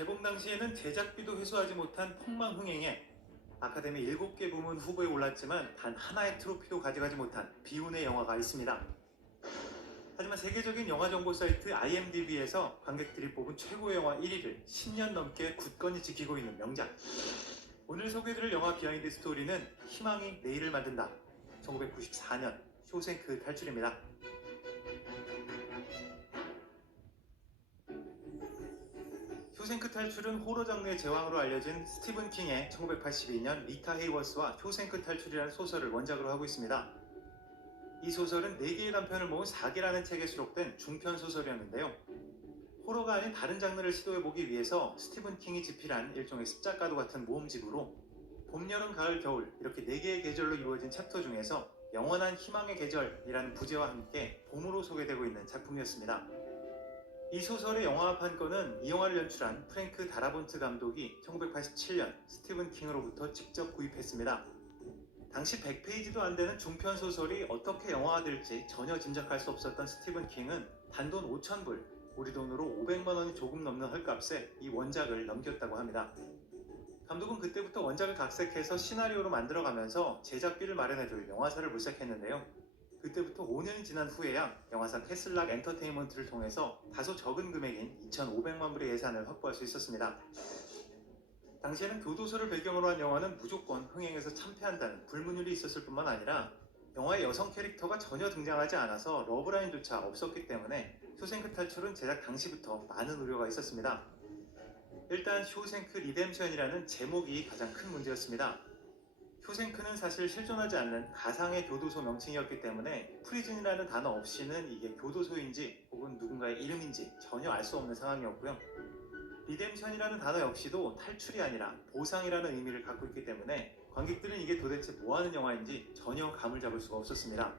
개봉 당시에는 제작비도 회수하지 못한 폭망흥행에 아카데미 7개 부문 후보에 올랐지만 단 하나의 트로피도 가져가지 못한 비운의 영화가 있습니다. 하지만 세계적인 영화 정보 사이트 IMDb에서 관객들이 뽑은 최고의 영화 1위를 10년 넘게 굳건히 지키고 있는 명작. 오늘 소개해드릴 영화 비하인드 스토리는 희망이 내일을 만든다. 1994년 쇼생크 탈출입니다. 쇼생크 탈출은 호러 장르의 제왕으로 알려진 스티븐 킹의 1982년 리타 헤이워스와 쇼생크 탈출이라는 소설을 원작으로 하고 있습니다. 이 소설은 4개의 단편을 모은 4개라는 책에 수록된 중편 소설이었는데요. 호러가 아닌 다른 장르를 시도해보기 위해서 스티븐 킹이 집필한 일종의 습작가도 같은 모음집으로 봄, 여름, 가을, 겨울 이렇게 4개의 계절로 이루어진 챕터 중에서 영원한 희망의 계절이라는 부제와 함께 봄으로 소개되고 있는 작품이었습니다. 이 소설의 영화화판 건은 이 영화를 연출한 프랭크 다라본트 감독이 1987년 스티븐 킹으로부터 직접 구입했습니다. 당시 100페이지도 안 되는 중편 소설이 어떻게 영화화될지 전혀 짐작할 수 없었던 스티븐 킹은 단돈 5,000불, 우리 돈으로 500만 원이 조금 넘는 헐값에 이 원작을 넘겼다고 합니다. 감독은 그때부터 원작을 각색해서 시나리오로 만들어가면서 제작비를 마련해줄 영화사를 물색했는데요. 그때부터 5년이 지난 후에야 영화사 캐슬락 엔터테인먼트를 통해서 다소 적은 금액인 2,500만 불의 예산을 확보할 수 있었습니다. 당시에는 교도소를 배경으로 한 영화는 무조건 흥행에서 참패한다는 불문율이 있었을 뿐만 아니라 영화의 여성 캐릭터가 전혀 등장하지 않아서 러브라인조차 없었기 때문에 쇼생크 탈출은 제작 당시부터 많은 우려가 있었습니다. 일단 쇼생크 리뎀션이라는 제목이 가장 큰 문제였습니다. 쇼생크는 사실 실존하지 않는 가상의 교도소 명칭이었기 때문에 프리즌이라는 단어 없이는 이게 교도소인지 혹은 누군가의 이름인지 전혀 알 수 없는 상황이었고요. 리뎀션이라는 단어 역시도 탈출이 아니라 보상이라는 의미를 갖고 있기 때문에 관객들은 이게 도대체 뭐하는 영화인지 전혀 감을 잡을 수가 없었습니다.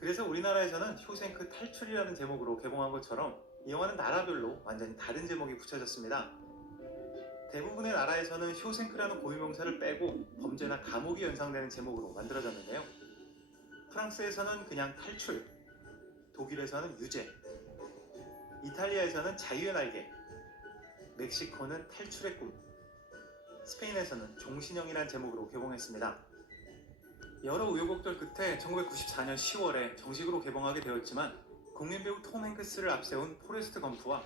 그래서 우리나라에서는 쇼생크 탈출이라는 제목으로 개봉한 것처럼 이 영화는 나라별로 완전히 다른 제목이 붙여졌습니다. 대부분의 나라에서는 쇼생크라는 고유명사를 빼고 범죄나 감옥이 연상되는 제목으로 만들어졌는데요. 프랑스에서는 그냥 탈출, 독일에서는 유죄, 이탈리아에서는 자유의 날개, 멕시코는 탈출의 꿈, 스페인에서는 종신형이란 제목으로 개봉했습니다. 여러 우여곡절 끝에 1994년 10월에 정식으로 개봉하게 되었지만 국민배우 톰 행크스를 앞세운 포레스트 검프와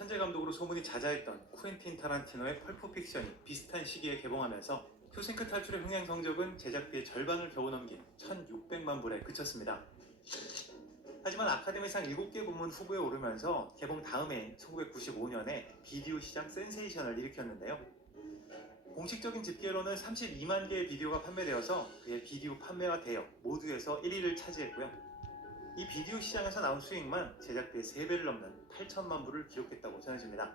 천재 감독으로 소문이 자자했던 쿠엔틴 타란티노의 펄프 픽션이 비슷한 시기에 개봉하면서 쇼생크 탈출의 흥행 성적은 제작비의 절반을 겨우 넘긴 1,600만 불에 그쳤습니다. 하지만 아카데미상 7개 부문 후보에 오르면서 개봉 다음해인 1995년에 비디오 시장 센세이션을 일으켰는데요. 공식적인 집계로는 32만 개의 비디오가 판매되어서 그의 비디오 판매와 대여 모두에서 1위를 차지했고요. 이 비디오 시장에서 나온 수익만 제작비의 3배를 넘는 8천만 불을 기록했다고 전해집니다.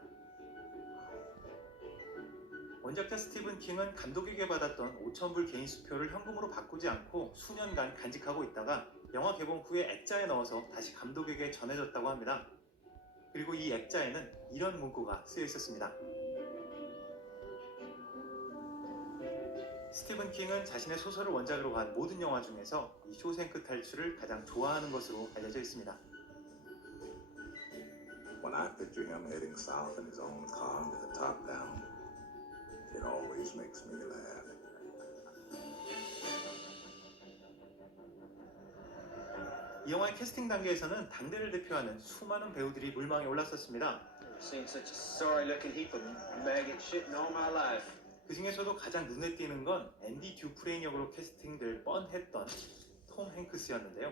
원작자 스티븐 킹은 감독에게 받았던 5,000불 개인 수표를 현금으로 바꾸지 않고 수년간 간직하고 있다가 영화 개봉 후에 액자에 넣어서 다시 감독에게 전해졌다고 합니다. 그리고 이 액자에는 이런 문구가 쓰여 있었습니다. 스티븐 킹은 자신의 소설을 원작으로 한 모든 영화 중에서 이 쇼생크 탈출을 가장 좋아하는 것으로 알려져 있습니다. When I picture him heading south in his own car with the top down, it always makes me laugh. 이 영화의 캐스팅 단계에서는 당대를 대표하는 수많은 배우들이 물망에 올랐었습니다. Seen such a sorry-looking heap of maggot shit in all my life. 그 중에서도 가장 눈에 띄는 건 앤디 듀프레인 역으로 캐스팅될 뻔했던 톰 행크스였는데요.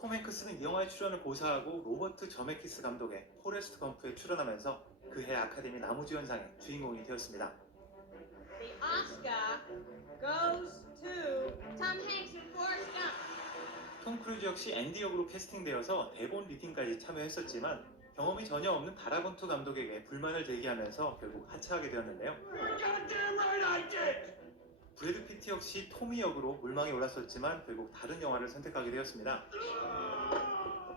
톰 행크스는 이 영화에 출연을 고사하고 로버트 저메키스 감독의 포레스트 검프에 출연하면서 그해 아카데미 나무주연상의 주인공이 되었습니다. The Oscar goes to Tom Hanks and Forrest Gump. 톰 크루즈 역시 앤디 역으로 캐스팅되어서 대본 리딩까지 참여했었지만 경험이 전혀 없는 다라본트 감독에게 불만을 제기하면서 결국 하차하게 되었는데요. 브래드 피트 역시 토미 역으로 물망에 올랐었지만 결국 다른 영화를 선택하게 되었습니다.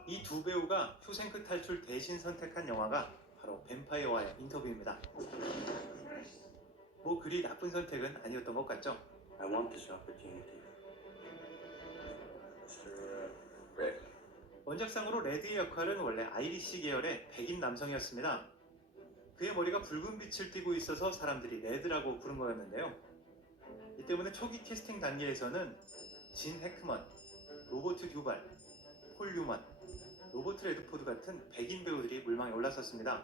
이 두 배우가 쇼생크 탈출 대신 선택한 영화가 바로 뱀파이어와의 인터뷰입니다. 뭐 그리 나쁜 선택은 아니었던 것 같죠? I want this opportunity. Mr. Red, 원작상으로 레드의 역할은 원래 아이리시 계열의 백인 남성이었습니다. 그의 머리가 붉은 빛을 띠고 있어서 사람들이 레드라고 부른 거였는데요. 이 때문에 초기 캐스팅 단계에서는 진 해크먼, 로버트 듀발, 폴 뉴먼, 로버트 레드포드 같은 백인 배우들이 물망에 올랐었습니다.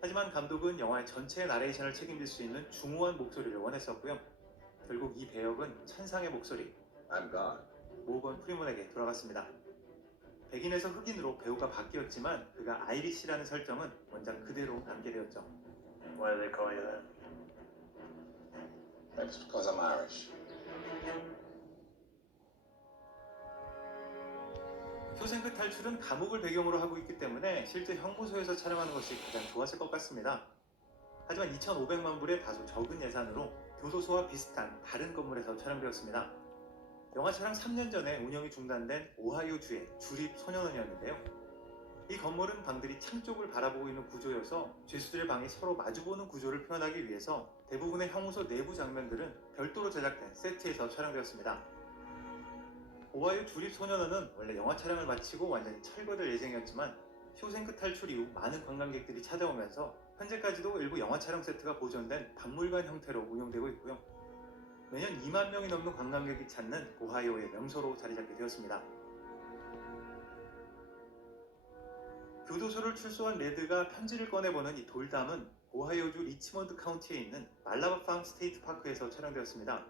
하지만 감독은 영화의 전체 나레이션을 책임질 수 있는 중후한 목소리를 원했었고요. 결국 이 배역은 천상의 목소리, I'm God. 모건 프리먼에게 돌아갔습니다. 백인에서 흑인으로 배우가 바뀌었지만 그가 아이리시라는 설정은 원작 그대로 남게 되었죠. Why do they call you that? That's because I'm Irish. 쇼생크 탈출은 감옥을 배경으로 하고 있기 때문에 실제 형무소에서 촬영하는 것이 가장 좋았을 것 같습니다. 하지만 2,500만 불의 다소 적은 예산으로 교도소와 비슷한 다른 건물에서 촬영되었습니다. 영화 촬영 3년 전에 운영이 중단된 오하이오주의 주립 소년원이었는데요. 이 건물은 방들이 창 쪽을 바라보고 있는 구조여서 죄수들의 방이 서로 마주보는 구조를 표현하기 위해서 대부분의 형무소 내부 장면들은 별도로 제작된 세트에서 촬영되었습니다. 오하이오 주립 소년원은 원래 영화 촬영을 마치고 완전히 철거될 예정이었지만 쇼생크 탈출 이후 많은 관광객들이 찾아오면서 현재까지도 일부 영화 촬영 세트가 보존된 박물관 형태로 운영되고 있고요. 매년 2만 명이 넘는 관광객이 찾는 오하이오의 명소로 자리잡게 되었습니다. 교도소를 출소한 레드가 편지를 꺼내보는 이 돌담은 오하이오주 리치먼드 카운티에 있는 말라바팜 스테이트 파크에서 촬영되었습니다.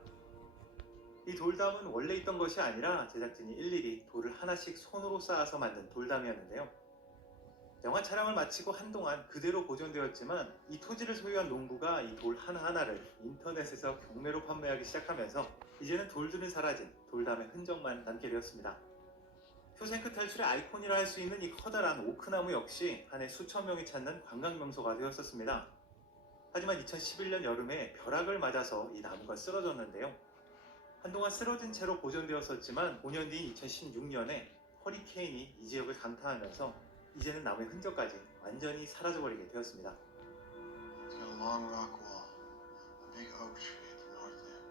이 돌담은 원래 있던 것이 아니라 제작진이 일일이 돌을 하나씩 손으로 쌓아서 만든 돌담이었는데요. 영화 촬영을 마치고 한동안 그대로 보존되었지만 이 토지를 소유한 농부가 이 돌 하나하나를 인터넷에서 경매로 판매하기 시작하면서 이제는 돌들은 사라진 돌담의 흔적만 남게 되었습니다. 쇼생크 탈출의 아이콘이라 할 수 있는 이 커다란 오크나무 역시 한 해 수천 명이 찾는 관광 명소가 되었었습니다. 하지만 2011년 여름에 벼락을 맞아서 이 나무가 쓰러졌는데요. 한동안 쓰러진 채로 보존되었었지만 5년 뒤인 2016년에 허리케인이 이 지역을 강타하면서 이제는 나무의 흔적까지 완전히 사라져버리게 되었습니다. It's got a long rock wall, a big oak tree at the north end.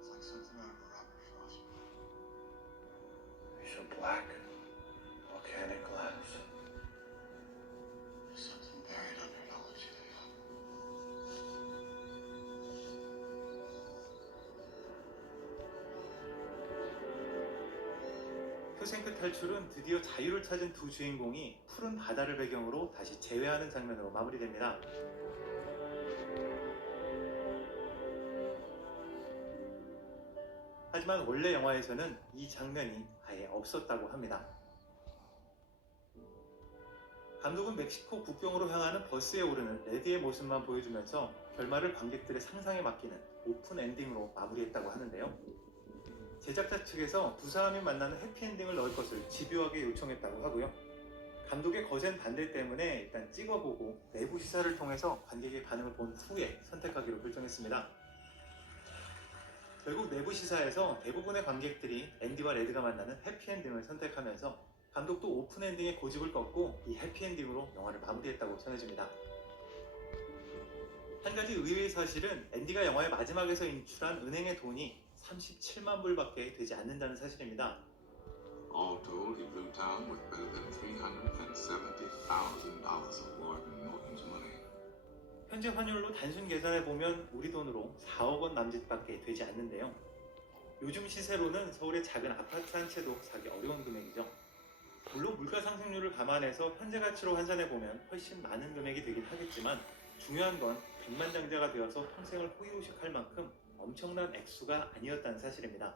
It's like something out of a Robert Frost book. They show black, volcanic glass. There's something buried under it. I'll let you there. 쇼생크 탈출은 드디어 자유를 찾은 두 주인공이 푸른 바다를 배경으로 다시 재회하는 장면으로 마무리됩니다. 하지만 원래 영화에서는 이 장면이 아예 없었다고 합니다. 감독은 멕시코 국경으로 향하는 버스에 오르는 레드의 모습만 보여주면서 결말을 관객들의 상상에 맡기는 오픈 엔딩으로 마무리했다고 하는데요. 제작자 측에서 두 사람이 만나는 해피엔딩을 넣을 것을 집요하게 요청했다고 하고요. 감독의 거센 반대 때문에 일단 찍어보고 내부 시사를 통해서 관객의 반응을 본 후에 선택하기로 결정했습니다. 결국 내부 시사에서 대부분의 관객들이 앤디와 레드가 만나는 해피엔딩을 선택하면서 감독도 오픈엔딩의 고집을 꺾고 이 해피엔딩으로 영화를 마무리했다고 전해집니다. 한 가지 의외의 사실은 앤디가 영화의 마지막에서 인출한 은행의 돈이 37만 불밖에 되지 않는다는 사실입니다. All told, he blew town with better than $370,000 of Gordon Norton's money. 현재 환율로 단순 계산해보면 우리 돈으로 4억 원 남짓밖에 되지 않는데요. 요즘 시세로는 서울의 작은 아파트 한 채도 사기 어려운 금액이죠. 물론 물가 상승률을 감안해서 현재 가치로 환산해보면 훨씬 많은 금액이 되긴 하겠지만 중요한 건 백만장자가 되어서 평생을 호의호식할 만큼 엄청난 액수가 아니었다는 사실입니다.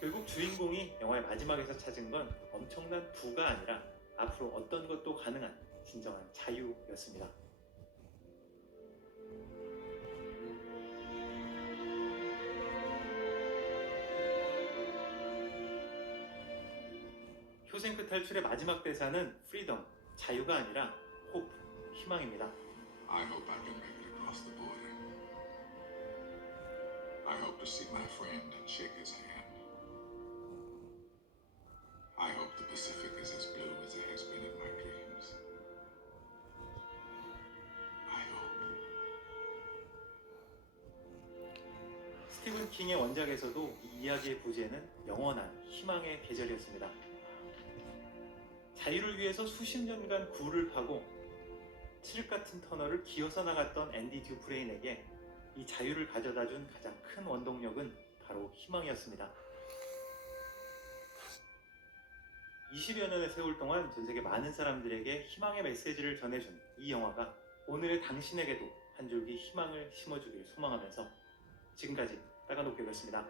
결국 주인공이 영화의 마지막에서 찾은 건 엄청난 부가 아니라 앞으로 어떤 것도 가능한 진정한 자유였습니다. 쇼생크 탈출의 마지막 대사는 freedom, 자유가 아니라 hope, 희망입니다. I hope I can make it across the border. I hope to see my friend and shake his hand. I hope the Pacific is as blue as it has been in my dreams. I hope. 스티븐 킹의 원작에서도 이 이야기의 부제는 영원한 희망의 계절이었습니다. 자유를 위해서 수십 년간 굴을 파고 칠흑 같은 터널을 기어서 나갔던 앤디 듀프레인에게 이 자유를 가져다준 가장 큰 원동력은 바로 희망이었습니다. 20여 년의 세월 동안 전 세계 많은 사람들에게 희망의 메시지를 전해준 이 영화가 오늘의 당신에게도 한 줄기 희망을 심어주길 소망하면서 지금까지 빨간 도깨비였습니다.